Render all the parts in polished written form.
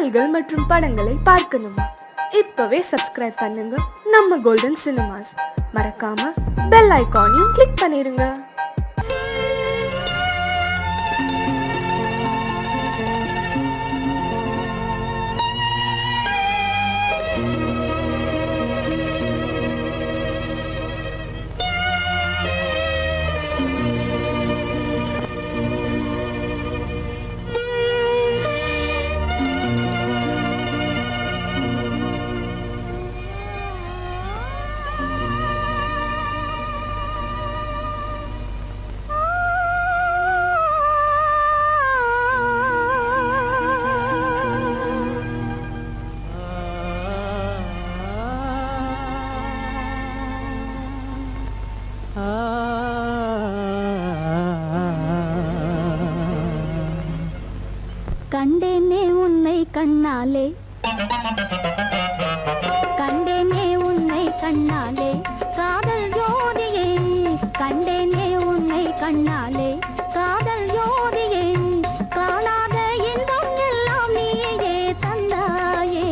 பாடல்கள் மற்றும் படங்களை பார்க்கணுமா? இப்பவே சப்ஸ்கிரைப் பண்ணுங்க நம்ம கோல்டன் சினிமாஸ். மறக்காம பெல் ஐகானையும் கிளிக் பண்ணிருங்க. கண்டேனே உன்னை கண்ணாலே, கண்டேனே உன்னை கண்ணாலே, காதல் ஜோதியே. கண்டேனே உன்னை கண்ணாலே, காதல் ஜோதியே. காணாத இன்பம் எல்லாம் நீயே தந்தாயே,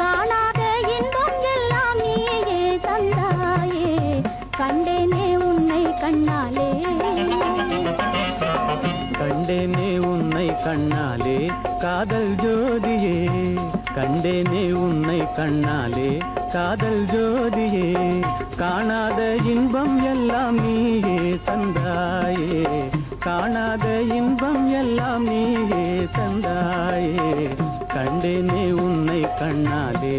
காணாத இன்பம் எல்லாம் நீயே தந்தாயே. கண்டேனே உன்னை கண்ணாலே, கண்டேனே உன்னை கண்ணாலே, காதல் ஜோதியே. கண்டேனே உன்னை கண்ணாலே, காதல் ஜோதியே. காணாத இன்பம் எல்லாம் நீயே தந்தாயே, காணாத இன்பம் எல்லாம் நீயே தந்தாயே. கண்டேனே உன்னை கண்ணாலே.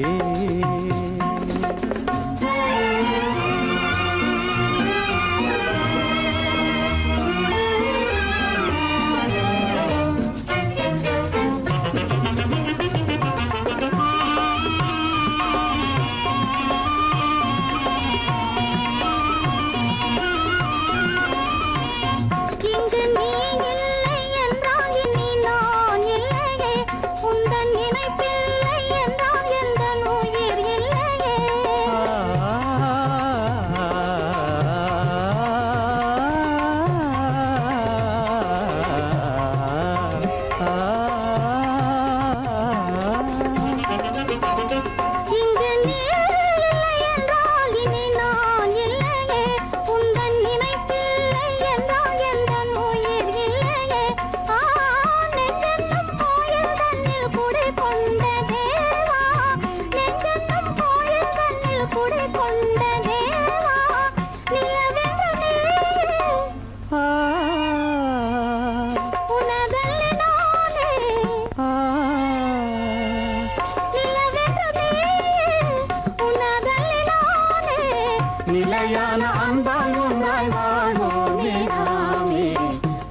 நிலையான அன்பால் ஒன்றாய் வாழ்வோமே நாமே.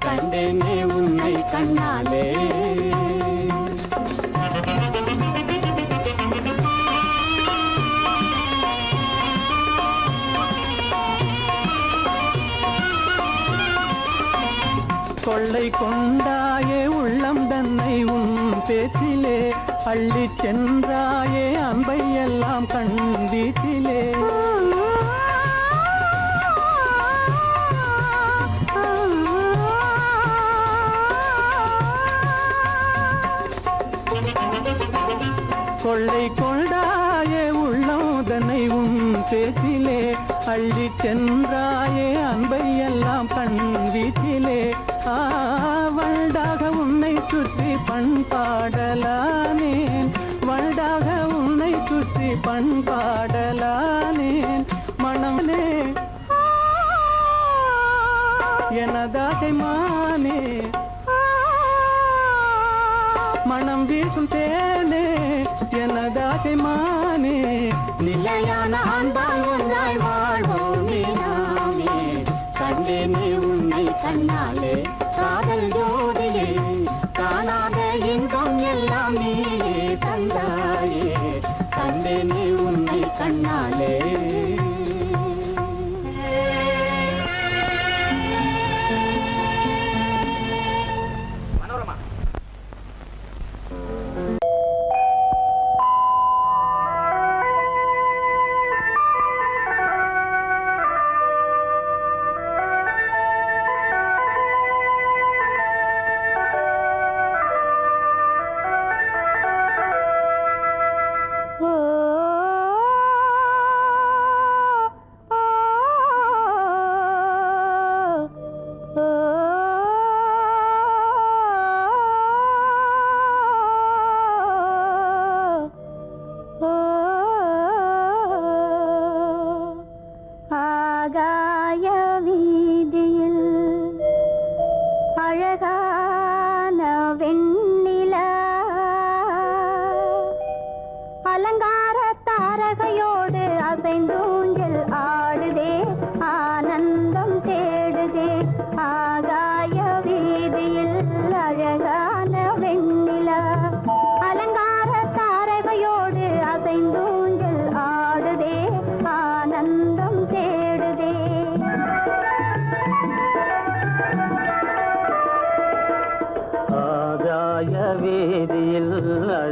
கண்டேனே உன்னை கண்ணாலே. கொள்ளை கொண்டாயே உள்ளம் தன்னை உன் பேச்சிலே, அள்ளி சென்றாயே அன்பை எல்லாம் கண் வீட்டிலே. கொள்ளை கொண்டாயே உள்ளதனை உன் பேச்சிலே, அள்ளி சென்றாயே அன்பை எல்லாம் கண் வீட்டிலே. வண்டாக உன்னை சுற்றி பண்பாடலானேன், வண்டாக உன்னை சுற்றி பண்பாடலானேன். மனமே எனதாகை மானே, மனம் வீசும் தேனே எனதாகை மானே. நிலையான அன்பால் ஒன்றாய் வாழ்வோமே நாமே. கண்டேனே உன்னை கண்ணாலே, காதல் ஜோதியே. காணாத இன்பம் எல்லாம் நீயே தந்தாயே. கண்டேனே உன்னை கண்ணாலே.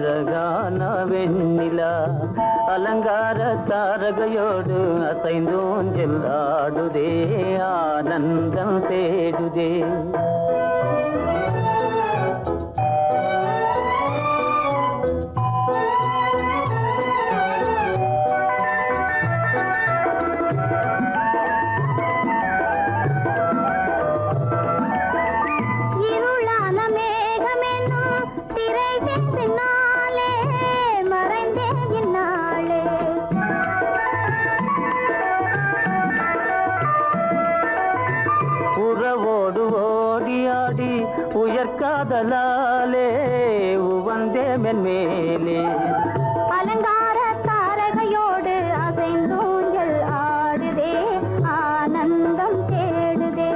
அழகான வெண்ணிலா அலங்கார தாரகையோடு அசைந்தோஞ்சல் ஆடுதே ஆனந்தம் தேடுதே உயர்காதலாலே உவந்தே மென்மேலே அலங்கார தாரகையோடு அசைந்தூஞ்சல் ஆடுதே ஆனந்தம் தேடுதே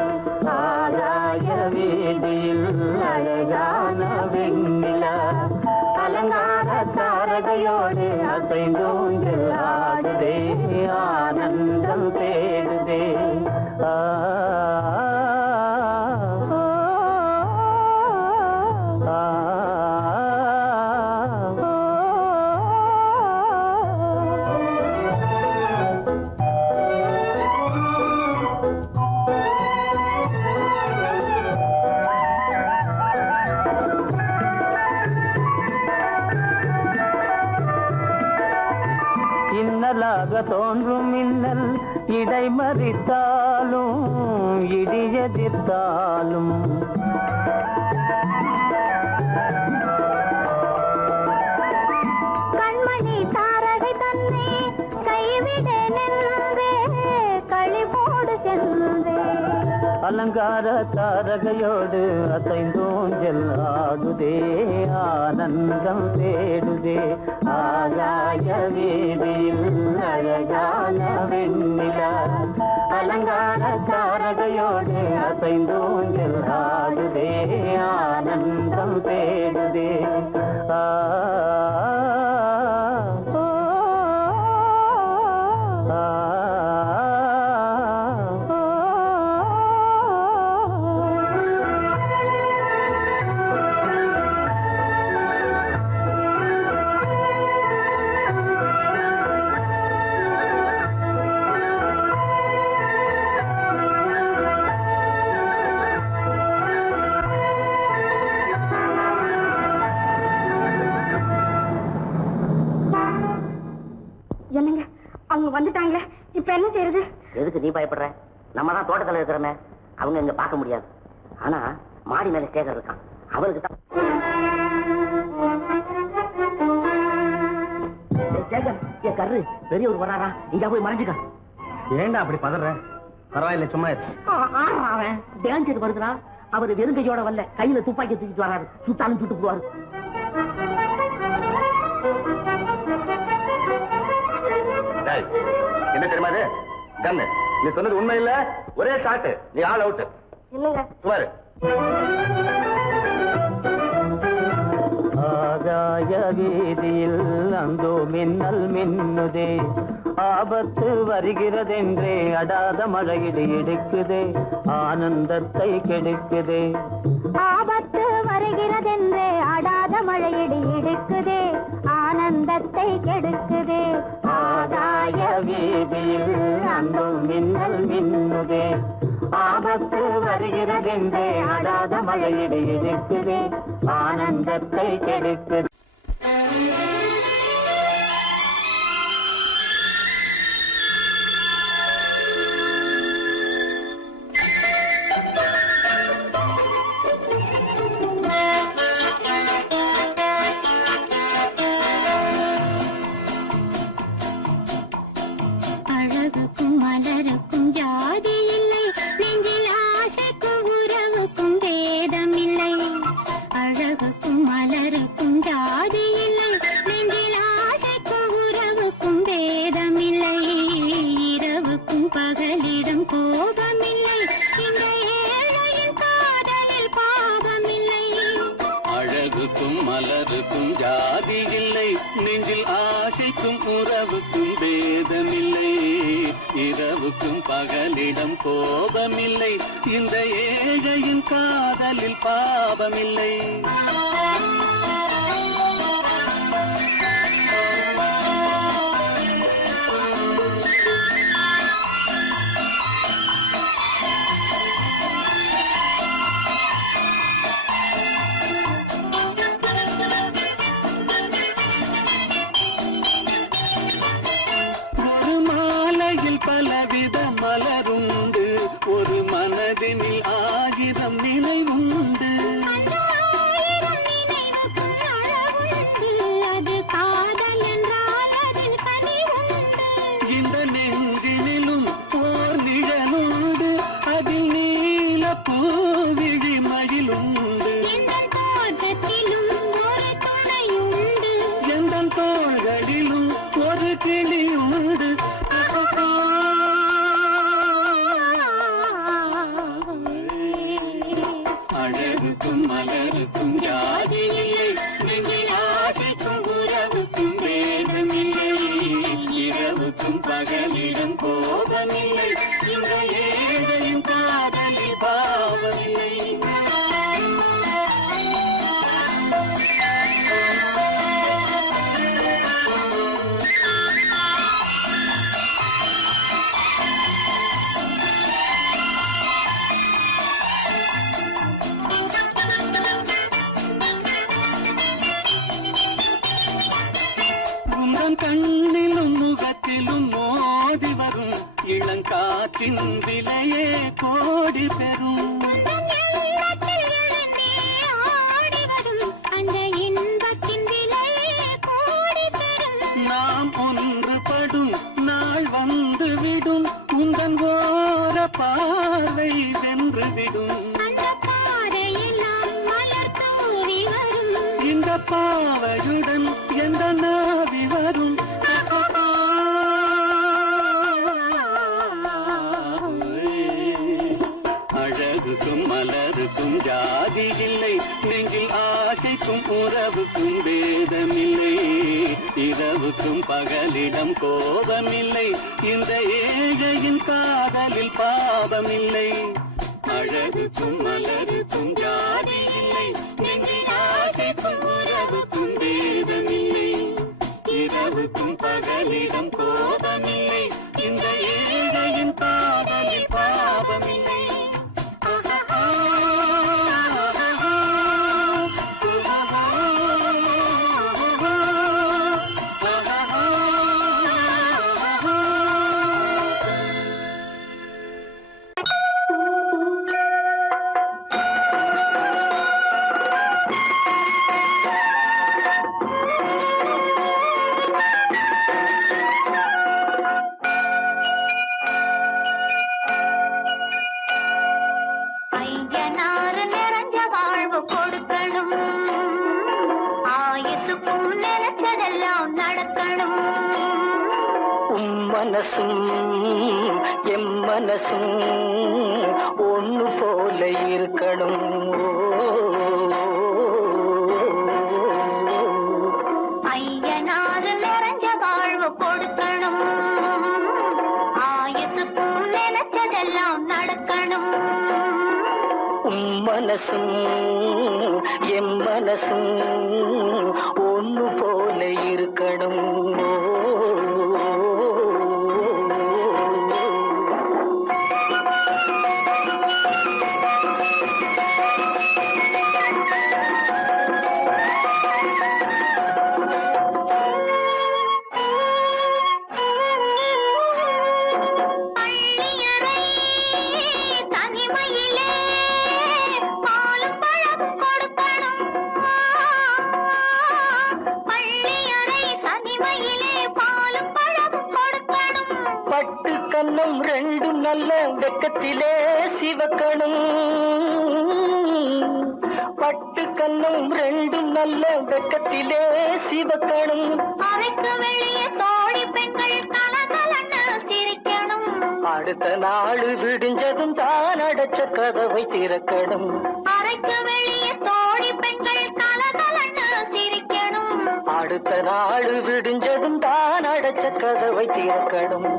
ஆகாய வீதியில் அழகான வெண்ணிலா அலங்கார தாரகையோடு அசைந்தூஞ்சல் ஆடுதே ஆனந்தம் தேடுதே இன்னலாக தோன்றும் மின்னல் இடைமறித்தாலும் இடியெதிர்த்தாலும் கண்மணி தாரகை தன்னை கைவிட நின்றே களிபோடு சென்றே அலங்கார தாரகையோடு அசைந்தோஞ்சல் ஆடுதே ஆனந்தம் தேடுதே ஆகாய வீதியில் அழகான வெண்ணிலா அலங்கார தாரகையோடு அசைந்தோஞ்சல் ஆடுதே ஆனந்தம் தேடுதே என்னங்க அவங்க வந்துட்டாங்களே இப்ப என்ன செய்யறது? எதுக்கு நீ பயப்படுற? நம்ம தான் தோட்டத்துல இருக்கிறோமே, அவங்க இங்க பார்க்க முடியாது. ஆனா மாடி மேல ஸ்டேகர் இருக்கான், அவருக்கு தான். கரு பெரியவர் வராரா, இங்க போய் மறைஞ்சுக்க. ஏண்டா அப்படி பதற? பரவாயில்ல, சும்மா அவன் டேஞ்சர் வருதுனா, அவர் வெறுங்கையோட வரல, கையில துப்பாக்கி தூக்கிட்டு வராரு. சுட்டாலும் சுட்டு போவாரு. என்ன தெரியுமா இது? கண்ணு, நீ சொன்னது உண்மை இல்ல, ஒரே ஷாட், நீ ஆல் அவுட். இல்லங்க சுமாரு. ஆகாய வீதியில் அந்தோ மின்னல் மின்னுதே, ஆபத்து வருகிறதென்றே அடாத மழையிடு எடுக்குதே, ஆனந்தத்தை கெடுக்குதே. ஆபத்து வருகிறதென்றே அடாத மழையிடு எடுக்குதே, ஆனந்தத்தை கெடுக்குதே. ஆகாய வீதியில் அந்தோ மின்னல் மின்னுதே, ஆபத்து வருகிறதென்றே அடாத மழையிடு எடுக்குதே, ஆனந்தத்தை கெடுக்குதே. அழகுக்கும் மலருக்கும் ஜாதி இல்லை, நெஞ்சில் ஆசைக்கும் உறவுக்கும் பேதமில்லை. அழகுக்கும் மலருக்கும் ஜாதி இல்லை, நெஞ்சில் ஆசைக்கும் உறவுக்கும் பேதமில்லை. இரவுக்கும் பகலிடம் கோபமில்லை, இந்த ஏழையின் காதலில் பாவமில்லை. அழகுக்கும் மலருக்கும் ஜாதி இல்லை, நெஞ்சில் ஆசைக்கும் உறவுக்கும் பேதமில்லை. இரவுக்கும் பகலிடம் கோபமில்லை, இந்த ஏழையின் காதலில் பாவமில்லை. உந்தன் கண்ணிலும் முகத்திலும் மோதி வரும் இளங்காற்றின் விலையே கோடி பெறும். நாம் ஒன்றுபடும் நாள் வந்து விடும் உந்தன் ஓர பார்வை வென்றுவிடும். இந்த பாவையுடன் எந்த நாவி வரும். அழகுக்கும் மலருக்கும் ஜாதி இல்லை, நெஞ்சில் ஆசைக்கும் உறவுக்கும் பேதமில்லை. இரவுக்கும் பகலிடம் கோபமில்லை, இந்த ஏழையின் காதலில் பாவமில்லை. அழகுக்கும் மலருக்கும் ஜாதி இல்லை, நெஞ்சில் ஆசைக்கும் உறவுக்கும் பேதமில்லை. இரவுக்கும் பகலிடம் கோபமில்லை, இந்த ஏழையின் காதலில் பாவமில்லை. மனசும் எம் மனசும் ஒன்று போல இருக்கணும். ஐயனாறு நிறைஞ்ச வாழ்வு கொடுக்கணும், ஆயுசுக்கும் நினைச்சதெல்லாம் நடக்கணும். மனசும் எம் மனசும் ஒன்று போல இருக்கணும். கண்ணம் ரெண்டும் நல்ல வெக்கத்திலே சிவக்கணும். பட்டு கண்ணம் ரெண்டும் நல்ல வெக்கத்திலே சிவக்கணும். அறைக்கு வெளியே தோழி பெண்கள் கலகலன்னு சிரிக்கணும். அடுத்த நாள் விடிஞ்சதும் தான் அடைச்ச கதவை திறக்கணும். அறைக்கு வெளியே தோழி பெண்கள் கலகலன்னு சிரிக்கணும். அடுத்த நாள் விடிஞ்சதும் தான் அடைச்ச கதவை திறக்கணும்.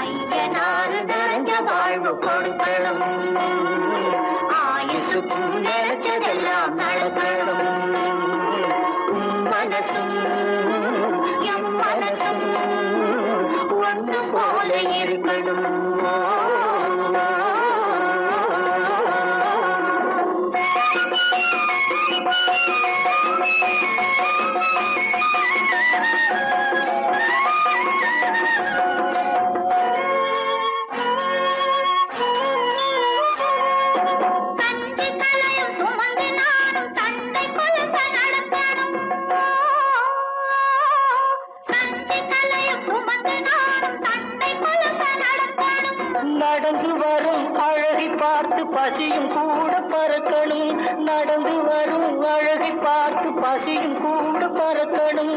ஐயனாறு நிறைஞ்ச வாழ்வு கொடுக்கணும், ஆயுசுக்கும் நினைச்சதெல்லாம் நடக்கணும். மனசும் எம் மனசும் ஒன்று போல இருக்கணும். நடந்து வரும் அழகை பார்த்து பசியும் கூட பறக்கணும். நடந்து வரும் அழகை பார்த்து பசியும் கூட பறக்கணும்.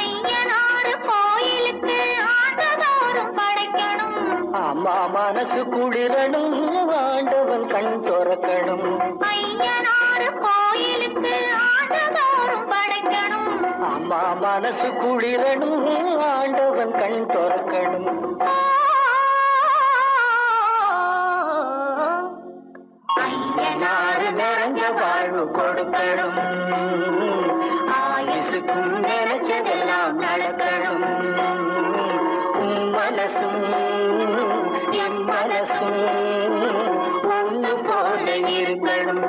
ஐயனாறு கோயிலுக்கு ஆண்டதோறும் படைக்கணும். அம்மா மனசு குளிரணும், ஆண்டவன் கண் துறக்கணும். ஐயனாறு கோயிலுக்கு ஆண்டதோறும் படைக்கணும். அம்மா மனசு குளிரணும், ஆண்டவன் கண் துறக்கணும். ஐயனாறு நிறைஞ்ச வாழ்வு கொடுக்கணும், ஆயுசுக்கும் நினைச்சதெல்லாம் நடக்கணும். மனசும் என் மனசும் ஒன்று போல இருக்கணும்.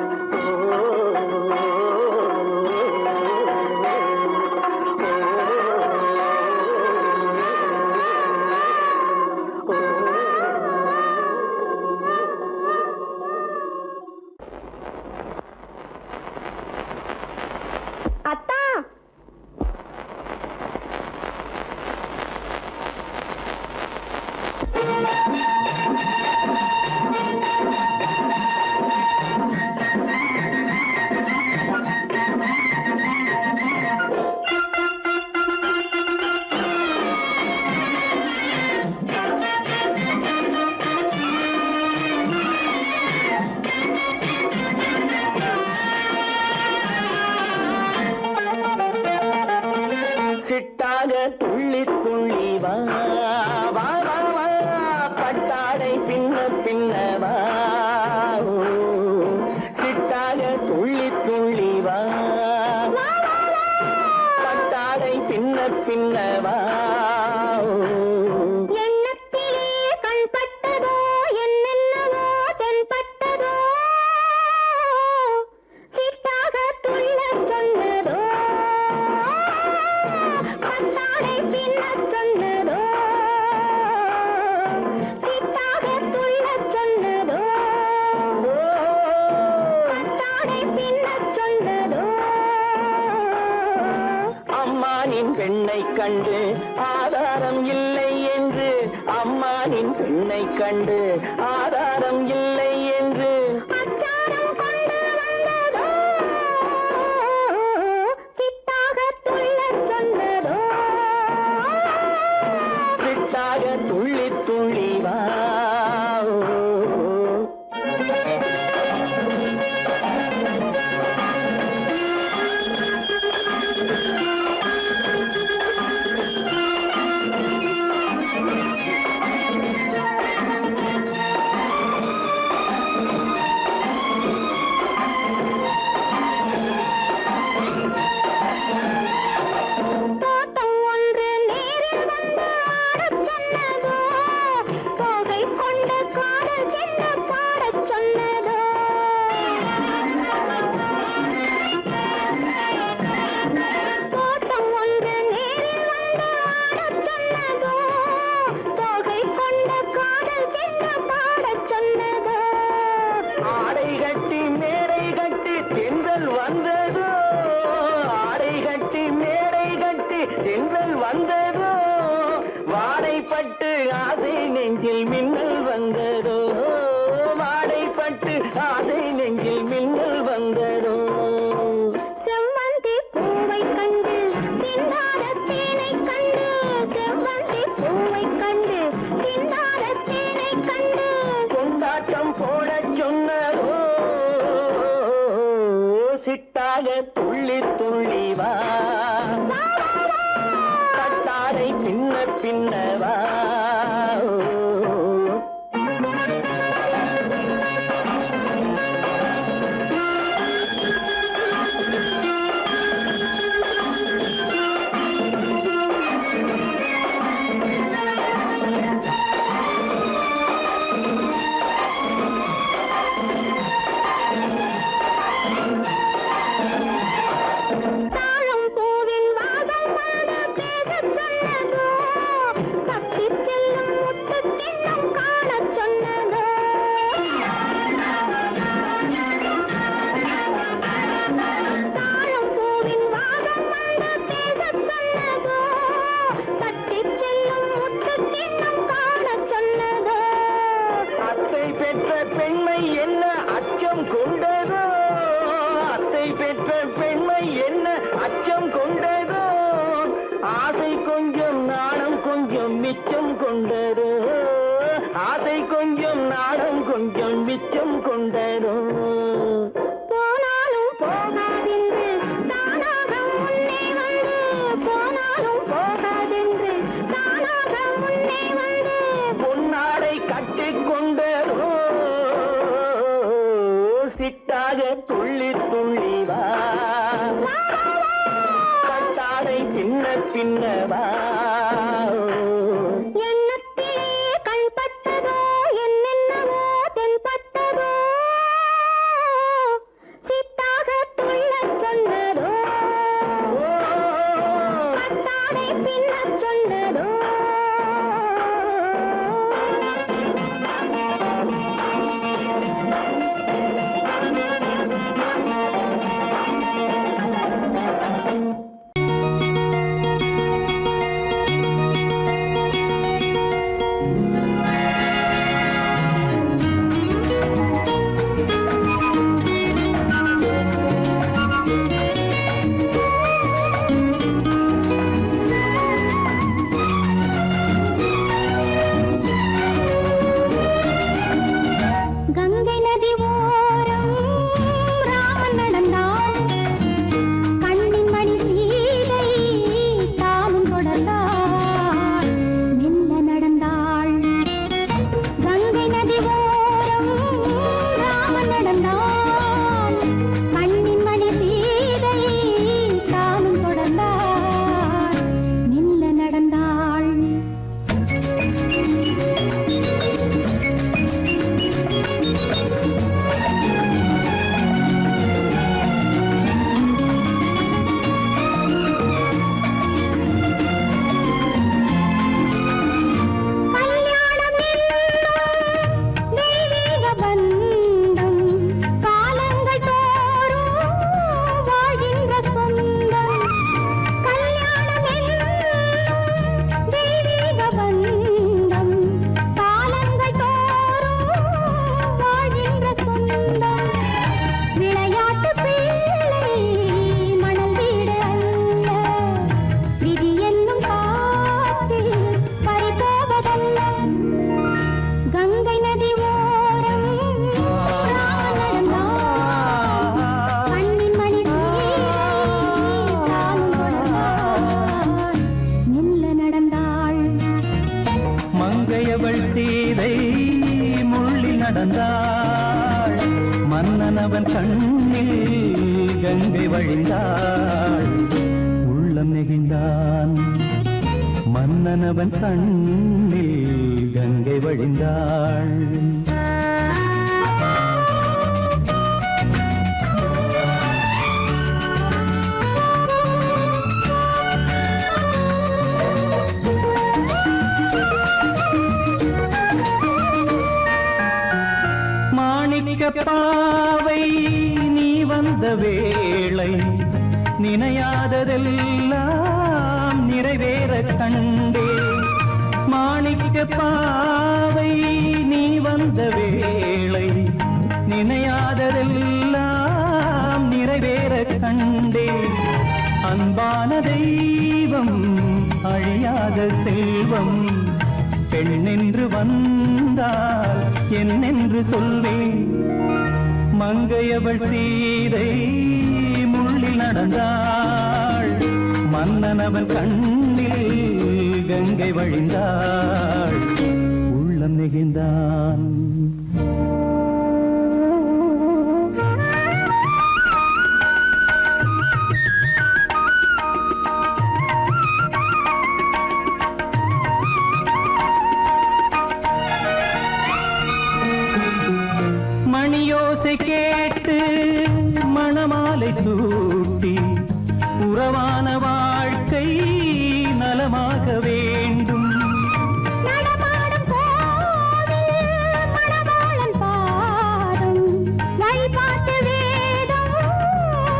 துள்ளி துள்ளி வா வா வா வா பட்டாடை பின்ன பின்னவா சிட்டாக துள்ளி துள்ளி வா பட்டாடை பின்ன பின்னவா எண்ணத்திலே கண்பட்டதோ என்னென்னவோ தென்பட்டதோ சிட்டாக துள்ள சொன்னதோ பட்டாடை பின்ன சொன்னதோ சிட்டாக துள்ள சொன்னதோ பட்டாடை பின்ன சொன்னதோ அம்மானின் பெண்ணை கண்டு ஆதாரம் இல்லை என்று அம்மானின் பெண்ணை கண்டு ஆதாரம் இல்லை என்று அச்சாரம் கொண்டு வந்ததோ சிட்டாக துள்ள சொன்னதோ சிட்டாக துள்ளி துள்ளி வா தோட்டம் ஒன்று நேரில் வந்து ஆடச் சொன்னதோ தோகை கொண்ட காதல் என்ன பாடச் சொன்னதோ தோட்டம் ஒன்று நேரில் வந்து ஆடச் சொன்னதோ தோகை கொண்ட காதல் என்ன பாடச் சொன்னதோ ஆடை கட்டி மேடை கட்டி தென்றல் வந்ததோ ஆடை கட்டி மேடை கட்டி தென்றல் வந்ததோ வாடைப்பட்டு ஆசை நெஞ்சில் மின்னல் வந்ததோ வாடைப்பட்டு ஆசை நெஞ்சில் மின்னல் வந்ததோ செவ்வந்தி பூவை கண்டு தின்னார தேனை கண்டு செவ்வந்தி பூவை கண்டு தின்னார தேனை கண்டு கொண்டாட்டம் போடச் சொன்னதோ சிட்டாக துள்ளி துள்ளி வா கட்டாரை பின்ன பின்னவா தாழம் பூவின் வாசம் வந்து பேசச் சொன்னதோ தப்பிச் செல்லும் முத்துக் கிண்ணம் காணச் சொன்னதோ தாழம் பூவின் வாசம் வந்து பேசச் சொன்னதோ தப்பிச் செல்லும் முத்துக் கிண்ணம் காணச் சொன்னதோ அத்தை பெற்ற பெண்மை என்ன அச்சம் கொண்டதோ அத்தை பெற்ற பெண்மை என்ன அச்சம் கொண்டதோ ஆசை கொஞ்சம் நாணம் கொஞ்சம் மிச்சம் கொண்டதோ ஆசை கொஞ்சம் நாணம் கொஞ்சம் மிச்சம் கொண்டதோ போனாலும் போகாதென்று தானாக முன்னே வந்து போனாலும் போகாதென்று தானாக முன்னே வந்து பொன்னாடை கட்டிக் கொண்டதோ சிட்டாக துள்ளி துள்ளி வா கட்டாடை பின்ன பின்னவா எண்ணத்திலே கண்பட்டதோ என்னென்னவோ தென்பட்டதோ சிட்டாக துள்ளச் சொன்னதோ பட்டாடை பின்னச் சொன்னதோ கண்ணின் மணி சீதை தானும் தொடர்ந்தாள் மெல்ல நடந்தாள் கல்யாணம் என்னும் தெய்வீக பந்தம் காலங்கள் தோறும் வாழ்கின்ற சொந்தம் கல்யாணம் என்னும் தெய்வீக பந்தம் காலங்கள் தோறும் வாழ்கின்ற சொந்தம் விளையாட்டு பிள்ளை மணல் வீடு அல்ல விதி என்னும் காற்றில் பறிபோவதல்ல கங்கை நதி ஓரம் ராமன் நடந்தாள் கண்ணின் மணி சீதை தானும் தொடர்ந்தாள் மெல்ல நடந்தாள் மங்கையவள் சீதை முள்ளில் நடந்தாள் மன்னனவன் கண்ணில் கங்கை வழிந்தாள் உள்ளம் நெகிழ்ந்தான் மன்னனவன் கண்ணில் கங்கை வழிந்தாள் மாணிக்க பாவை நீ வந்த வேளை நினையாததெல்லாம் நிறைவேற கண்டே மாணிக்க பாவை நீ வந்த வேளை நினையாததெல்லாம் நிறைவேற கண்டே அன்பான தெய்வம் அழியாத செல்வம் பெண்ணென்று வந்தால் என்னென்று சொல்வேன் மங்கையவள் சீதை முள்ளில் நடந்தாள் மன்னனவன் கண்ணில் கங்கை வழிந்தாள் உள்ளம் நெகிழ்ந்தான் மணியோசை கேட்டு மணமாலை சூட்டி உறவான வாழ்க்கை நலமாக வேண்டும் நடமாடும் கோவில் மணவாளன் பாதம் வழிபாட்டு வேதம்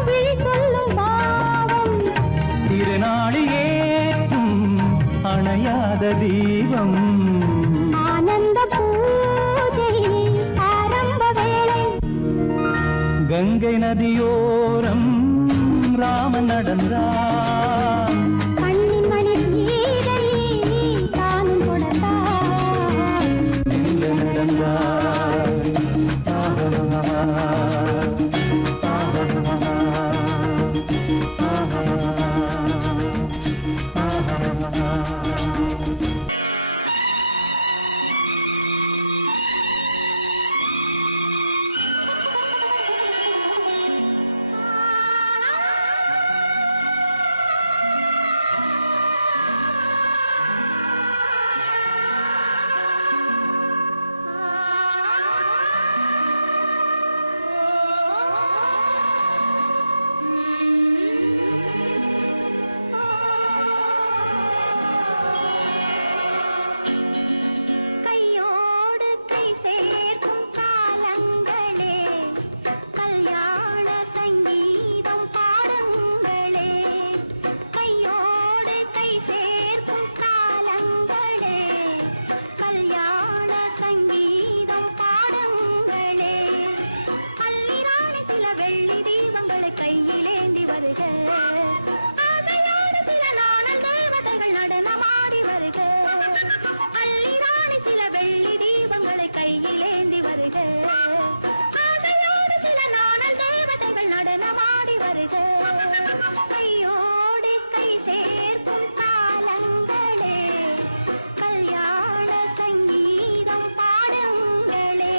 விழி சொல்லும் பாவம் திருநாளில் ஏற்றும் அணையாத தீபம் ஆனந்த பூஜை ஆரம்ப வேளை கங்கை நதியோரம் ராமன் நடந்தான் கண்ணின் மணி சீதை தானும் தொடர்ந்தாள் மெல்ல நடந்தான் கையோடு கை சேர்க்கும் காலங்களே கல்யாண சங்கீதம் பாடுங்களே கையோடு கை சேர்க்கும் காலங்களே கல்யாண சங்கீதம் பாடுங்களே அள்ளிராணி சில வெள்ளி தீபங்களை கையிலேந்தி வருக ஆசையோடு சில நாணல் தேவதைகள் நடனமாடி வருக அள்ளிராணி சில வெள்ளி தீபங்களை கையிலேந்தி வருக ஆசையோடு சில நாணல் தேவதைகள் நடனமாடி வருக கையோடு கை சேர்க்கும் காலங்களே கல்யாண சங்கீதம் பாடுங்களே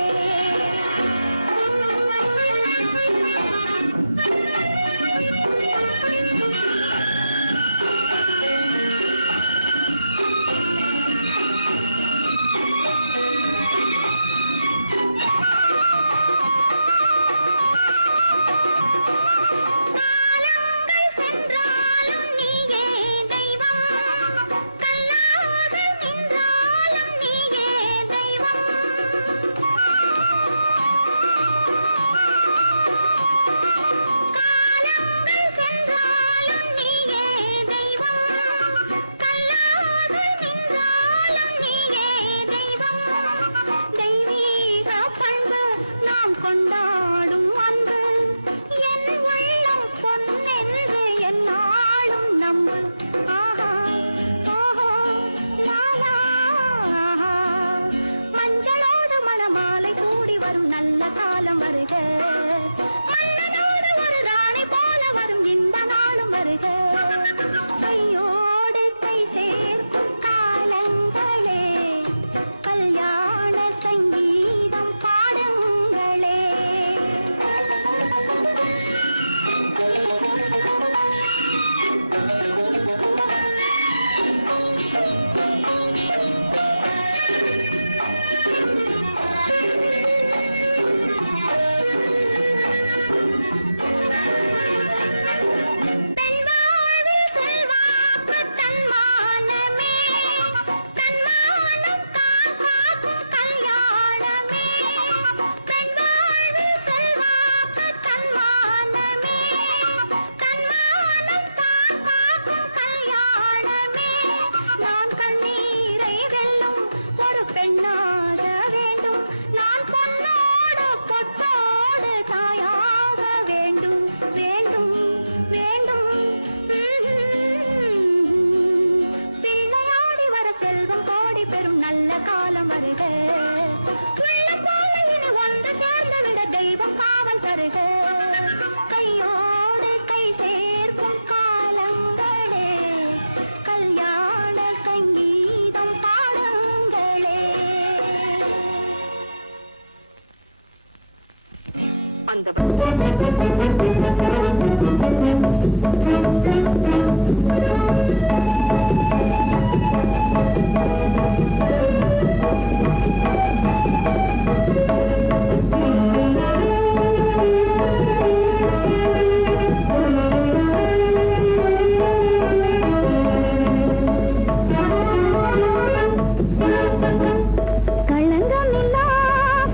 களங்கமில்லா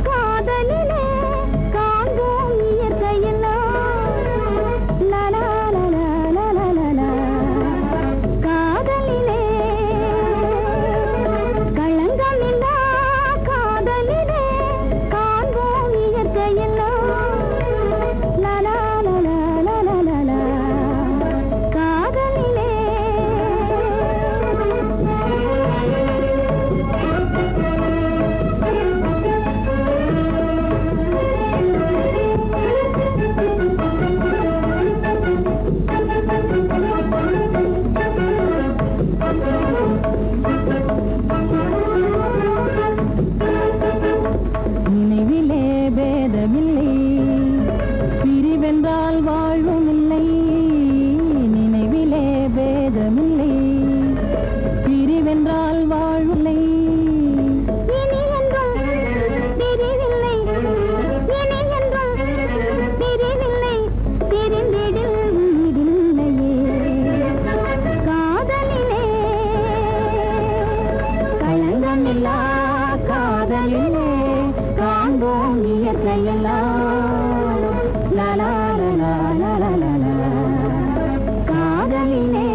காதலிலே காண்போம் இயற்கையெல்லாம். லலா லலா லலா லலா. காதலிலே களங்கமில்லா காதலிலே காண்போம் இயற்கையெல்லாம். லலா லலா லலா லலா. காதலிலே நினைவிலே பேதமில்லை, பிரிவென்றால் வாழ்வும் இல்லை. நினைவிலே பேதமில்லை, பிரிவென்றால் வாழ்வில்லை. இனி என்றும் பிரிவில்லை, இனி என்றும் பிரிவில்லை, பிரிந்திடில் உயிரில்லையே. காதலிலே களங்கமில்லா காதலிலே காண்போம் இயற்கையெல்லாம். லலா லலா லலா லலா. காதலிலே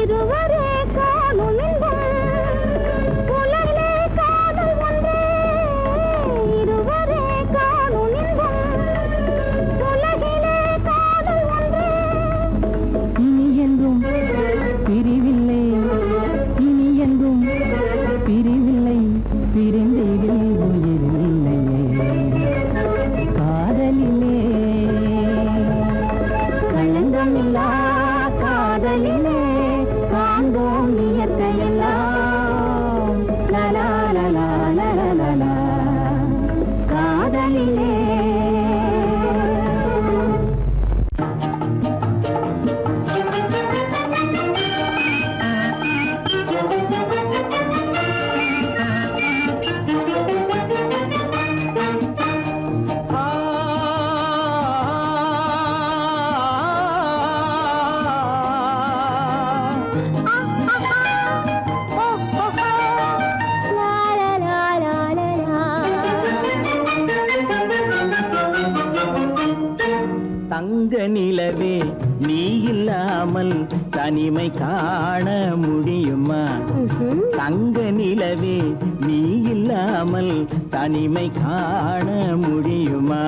இருவரே காணும் இன்பம், புலரிலே காதல் ஒன்றே. இருவரே காணும் இன்பம், புலகிலே காதல் ஒன்றே. இனி என்றும் பிரிவில்லை, இனி என்றும் பிரிவில்லை, பிரிந்திடில் உயிரில்லையே. காதலிலே களங்கமில்லா காதலிலே காண்போம் இயற்கையெல்லாம். லலா லலா லலா லலா. காதலிலே தங்க நிலவே நீ இல்லாமல் தனிமை காண முடியுமா? தங்க நிலவே நீ இல்லாமல் தனிமை காண முடியுமா?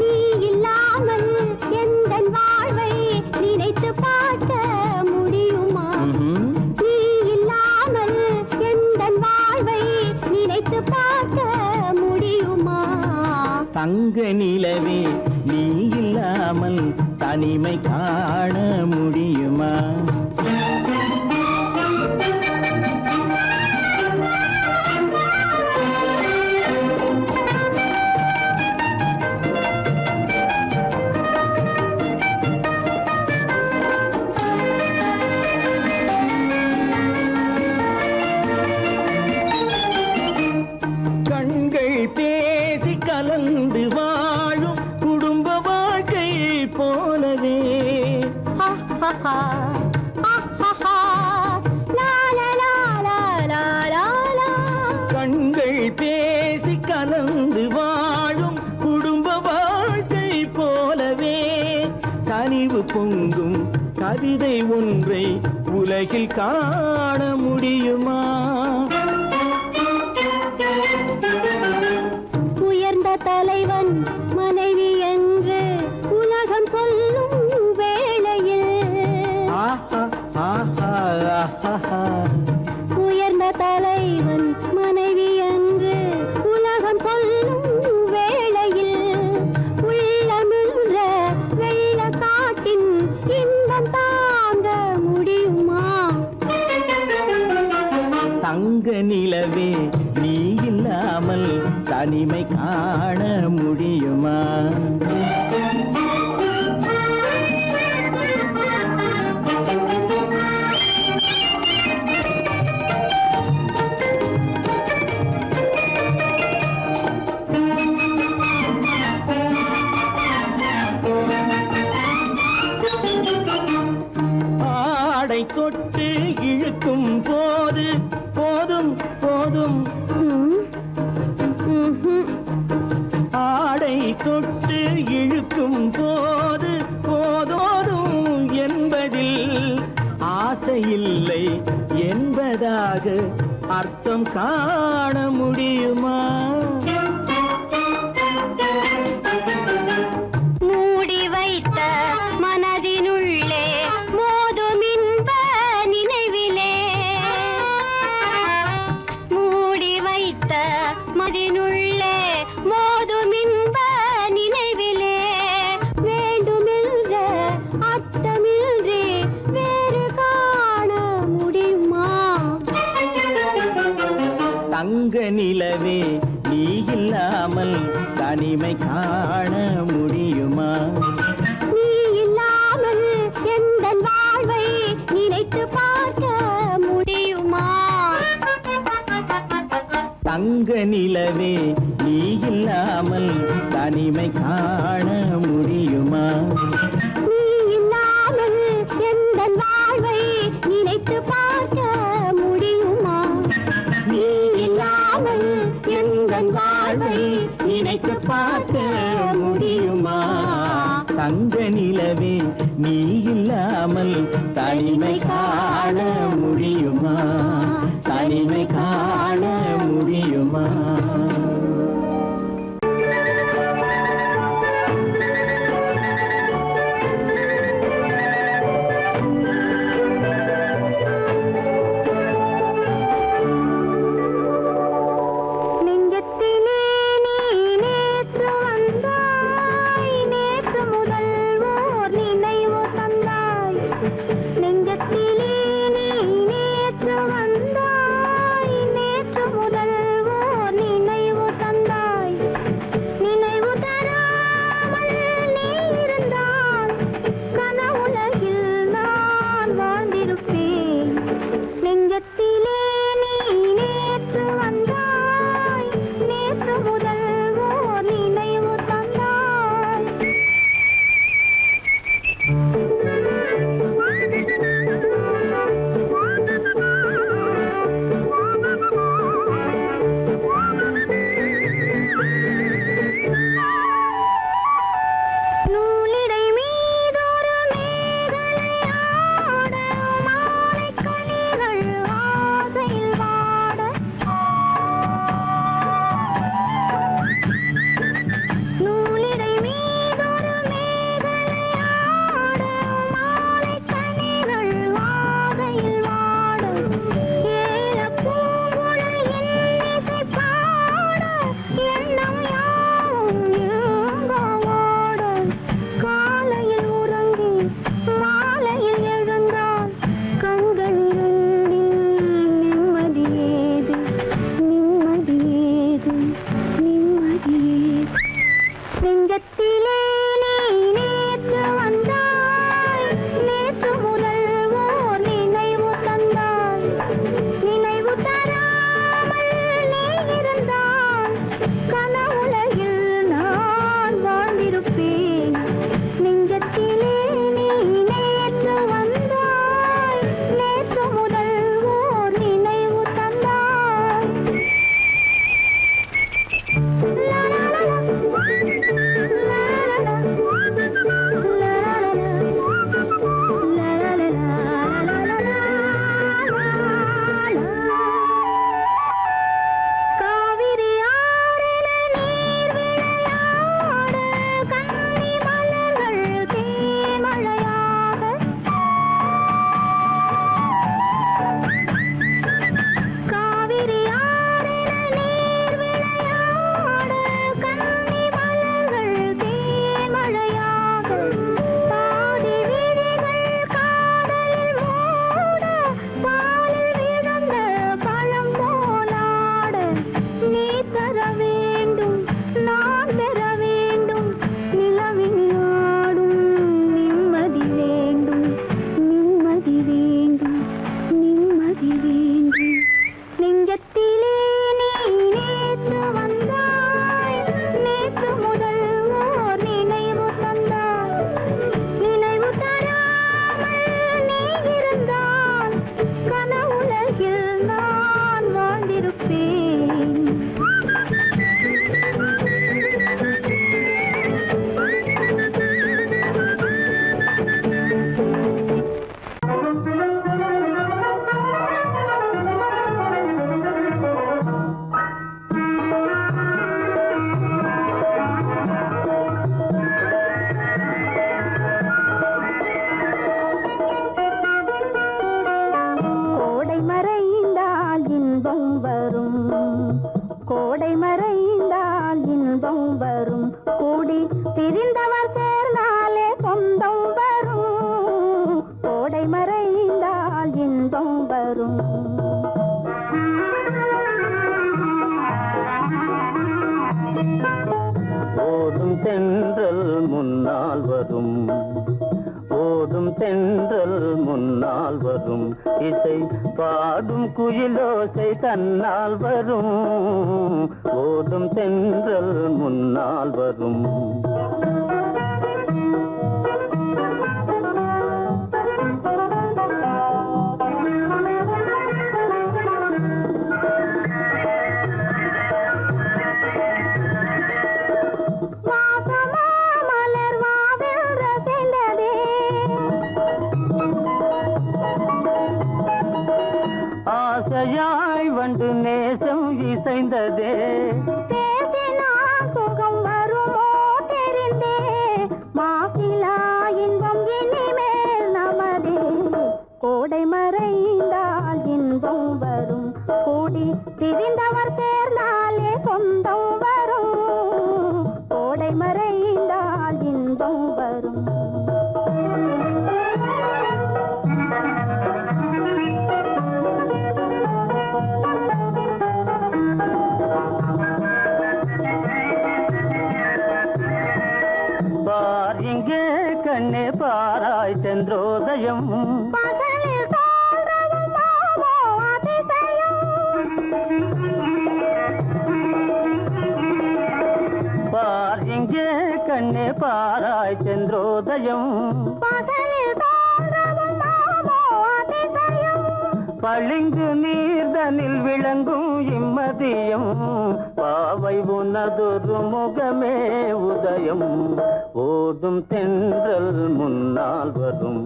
நீ இல்லாமல் எந்தன் வாழ்வை நினைத்து பார்க்க முடியுமா? நீ இல்லாமல் எந்தன் வாழ்வை நினைத்து பார்க்க முடியுமா? தங்க நிலவே நீ இல்லாமல் தனிமை காண முடியுமா? கண்கள் பேசி கலந்து வாழும் குடும்ப வாழ்க்கை போலவே. கண்கள் பேசி கலந்து வாழும் குடும்ப வாழ்க்கை போலவே. கனிவு பொங்கும் கவிதை ஒன்றை உலகில் காண முடியுமா? உயர்ந்த தலைவன் மனைவி என்று உலகம் சொல்லும் வேளையில் உயர்ந்த தலைவன் இல்லாமல் தனிமை காண முடியுமா? ஆடை தொட்டு இழுக்கும் போது போதும் போதும், ஆடை தொட்டு இழுக்கும் போது போதோதும் என்பதில் ஆசையில்லை என்பதாக அர்த்தம் காண முடியுமா? மூடி வைத்த மனதினுள்ளே மோதும் இன்ப நினைவிலே, மூடி வைத்த மனதினுள்ளே மோதும் இன்ப நினைவிலே, வேண்டுமென்ற அர்த்தமின்றி வேறு காண முடியுமா? தங்க நிலவே நீ இல்லாமல் தனிமை காண முடியுமா? நீ இல்லாமல் எந்தன் வாழ்வை நினைத்து பார்க்க முடியுமா? தங்க நிலவே நீ இல்லாமல் தனிமை காண முடியுமா? நீ இல்லாமல் எந்தன் வாழ்வை நினைத்து பார்க்க முடியுமா? நீ இல்லாமல் எந்தன் வாழ்வை நினைத்து பார்க்க முடியுமா? தங்க நிலவே நீ இல்லாமல் தனிமை காண முடியுமா? தனிமை காண முடியுமா? நெஞ்சத்திலே நீ நேற்று வந்தாய், நேற்று முதல் ஓர் நினைவு தந்தாய். நெஞ்சத்திலே நீ நேற்று வந்தாய், நேற்று முதல் கோடை மறைந்தால் இன்பம் வரும் கூடி திரிந்தவர் சேர்ந்தாலே சொந்தம் வரும் கோடை மறைந்தால் இன்பம் வரும் ஓடும் தென்றல் முன்னால் வரும் ஓடும் தென்றல் முன்னால் வரும் இசை பாடும் குயிலோசை தன்னால் வரும் ஓடும் தென்றல் முன்னால் வரும் ஆசையாய் வந்து நேசம் இசைந்ததே சுகம் வருமோ தெரிந்தே மாசிலா இன்பம் இனிமேல் நமதே கோடை மறைந்தால் இன்பம் வரும் கூடி திரிந்தவர் சேர்ந்தாலே சொந்தம் வரும் கோடை மறைந்தால் இன்பம் வரும் பார் இங்கே கண்ணே பாராய் சென்றோதயம் பகலில் தோன்றவும் மாமோ அதிசயம் பார் இங்கே கண்ணே பாராய் சென்றோதயம் பகலில் தோன்றவும் மாமோ அதிசயம் பளிங்கு நீர்தனில் விளங்கும் இம்மதியம் பாவை உனதொரு முகமே உதயம் ஓடும் தென்றல் முன்னால் வரும்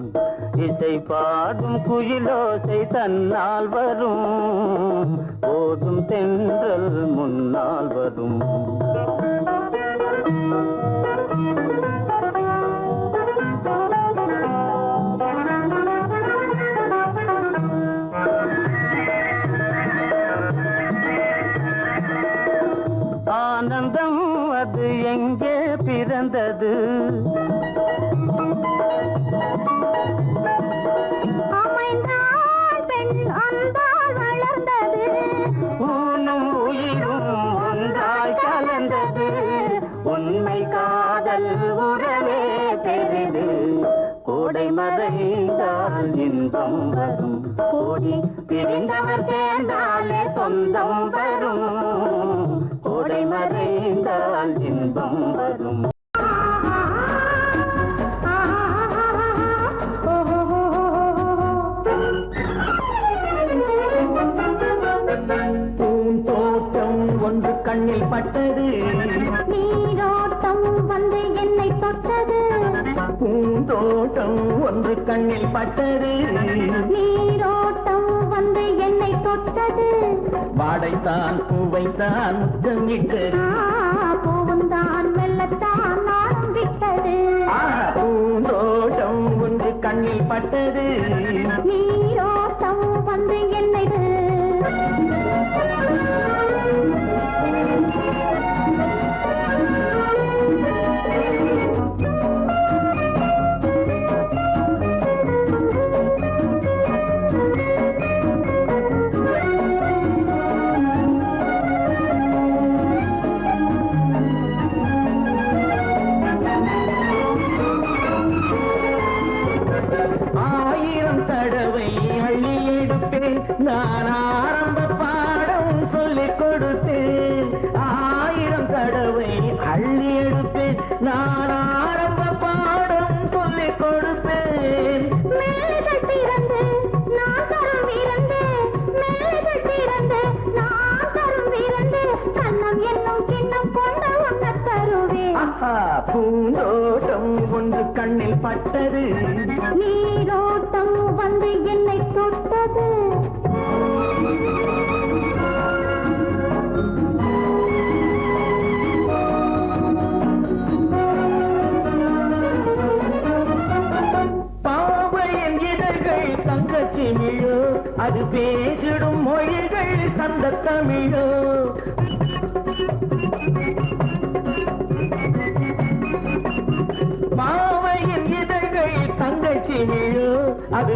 இசை பாடும் குயிலோசை தன்னால் வரும் ஓடும் தென்றல் முன்னால் வரும் ஆனந்தம் அது எங்கே பிறந்தது அமைந்தாள் பெண் அன்பால் வளர்ந்தது ஊனும் உயிரும் ஒன்றாய் கலந்தது உண்மை காதல் உறவே பெரிது கோடை மறைந்தால் இன்பம் வரும் கூடி பிரிந்தவர் சேர்ந்தாலே சொந்தம் வரும் கோடை மறைந்தால் இன்பம் வரும் பூந்தோட்டம் ஒன்று கண்ணில் பட்டது நீரோட்டம் வந்து என்னை தொட்டது பூந்தோட்டம் ஒன்று கண்ணில் பட்டது நீரோட்டம் வந்து என்னை தொட்டது வாடைத்தான் பூவைத்தான் முத்தமிட்டது பூவுந்தான் வெள்ளத்தான் நானும் விட்டது பூந்தோட்டம் ஒன்று கண்ணில் பட்டது நீரோட்டம் வந்து என்னை ஆயிரம் தடவை அள்ளி எடுப்பேன் நான் ஆரம்ப பாடம் சொல்லிக் கொடுத்தேன் ஆயிரம் தடவை அள்ளி எடுப்பேன் நான் ஆரம்ப பாடம் சொல்லிக் கொடுப்பேன் மேலைகள் திறந்து நான் தரும் விருந்து மேலைகள் திறந்து நான் தரும் விருந்து கண்ணம் என்னும் கிண்ணம் கொண்டு உண்ண தருவேன் பூந்தோட்டம் ஒன்று கண்ணில் பட்டது நீரோட்டம் வந்து என்னை தொட்டது பாவையின் இதழ்கள் தங்கச்சிமிழோ அது பேசிடும் மொழிகள் சந்த தமிழோ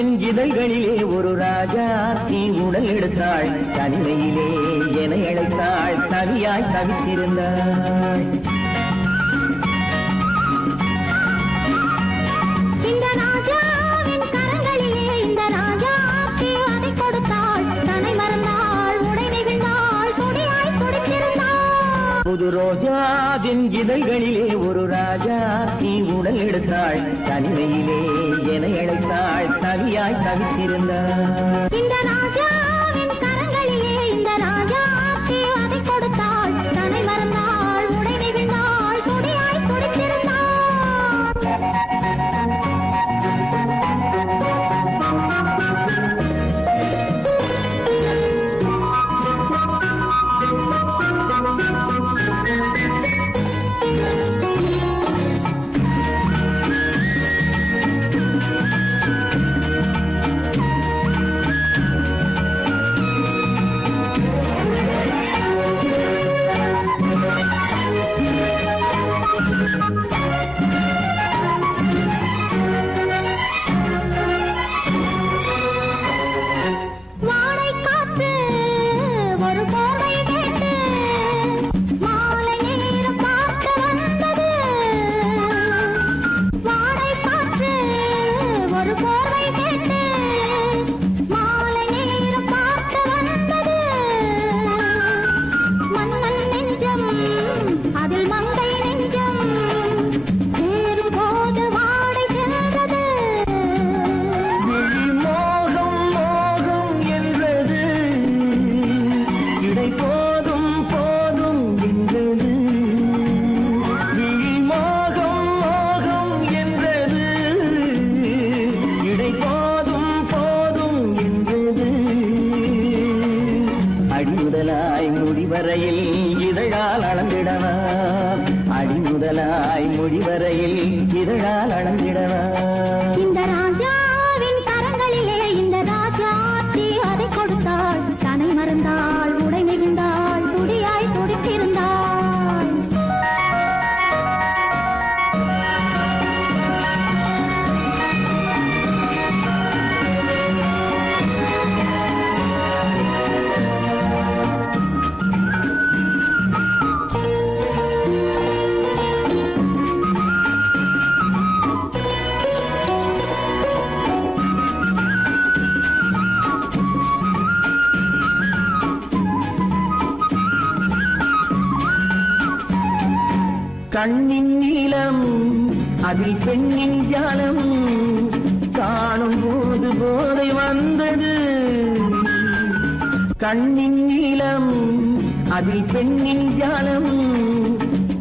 ரோஜாவின் இதழ்களிலே ஒரு ராஜா தீ உடல் எடுத்தாள் தனிமையிலே என அழைத்தாள் தவியாய் தவித்திருந்தாள் இந்த ராஜாவின் கரங்களிலே இந்த ராஜா அதை கொடுத்தாள் தன்னை மறந்தாள் உடை நெகிழ்ந்தாள் கொடியாய் துடித்திருந்தாள் புது ரோஜாவின் இதழ்களிலே ஒரு ராஜா தீ உடல் எடுத்தாள் தனிமையிலே என அழைத்தாள் தவியாய் தவித்திருந்தாள் இந்த ராஜாவின் கரங்களிலே இந்த ராஜா அதை கொடுத்தாள் தன்னை மறந்தாள் உடை நெகிழ்ந்தாள் கொடியாய் துடித்திருந்தாள் முடிவரையில் இதழால் அளந்திடவா அடிமுதலாய் முடிவரையில் இதழால் அளந்திடவா இந்த ராஜாவின் கரங்களிலே இந்த ராஜா அதை கொடுத்தாள் தன்னை மறந்தாள் உடை நெகிழ்ந்தாள் துடியாய் துடித்திருந்தாள் கண்ணின் நீளம் அதில் பெண்ணின் ஜாலம் காணும் போது போதை வந்தது கண்ணின் நீளம் அதில் பெண்ணின் ஜாலம்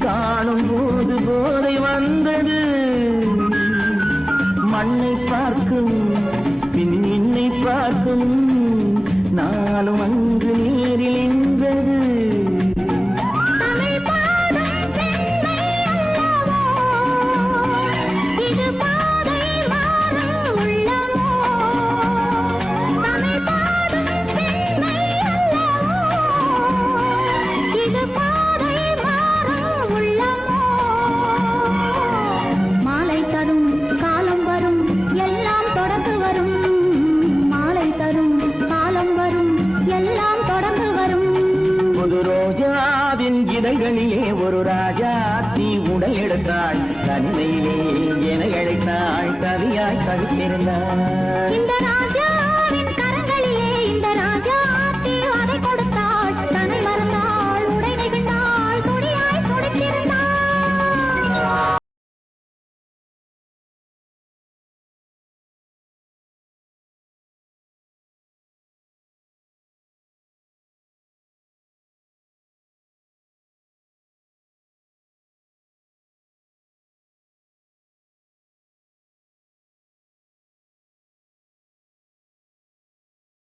காணும் போது போதை வந்தது மண்ணை பார்க்கும் பின் என்னை பார்க்கும் நாளும் அங்கு நேரில் என்பது இதழ்களிலே ஒரு ராஜா தீ உடல் எடுத்தாள் தனிமையிலே என அழைத்தாள் கவியாய் கவித்திருந்தாள்